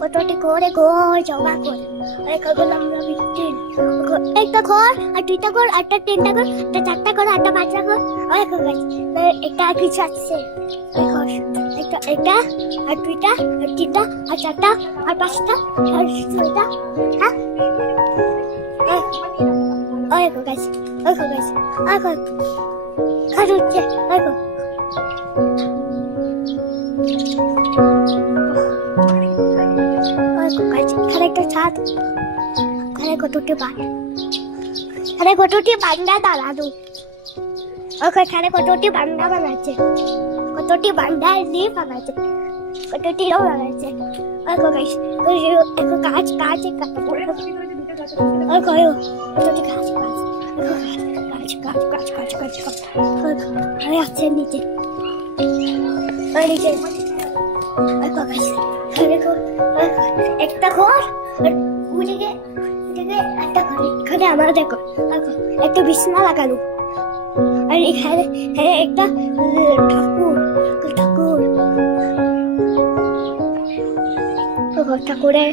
কতটি করে ঘর জমা করে আমরা বিক্রি একটা ঘর আর দুইটা ঘর আটটা তিনটা ঘর একটা চারটা ঘর আটটা পাঁচটা ঘর এটা কিছু আছে একটা একটা আর দুইটা আর তিনটা আর চারটা আর পাঁচটা আর ছয়টা হ্যাঁ গাছ গাছ খাট উঠছে একটা ছাদ কতটি বান্ডা দাঁড়ানো ওখানে কতটি বান্ডা বানাচ্ছে কতটি বান্ডা দিয়ে বানাচ্ছে কতটি লোক বানাচ্ছে গাছ গাছ আছে নিচে একটা ঘর একটা ঘর এখানে আমার দেখো একটা বিছানা লাগানো আর এখানে একটা ঠাকুর ঠাকুরের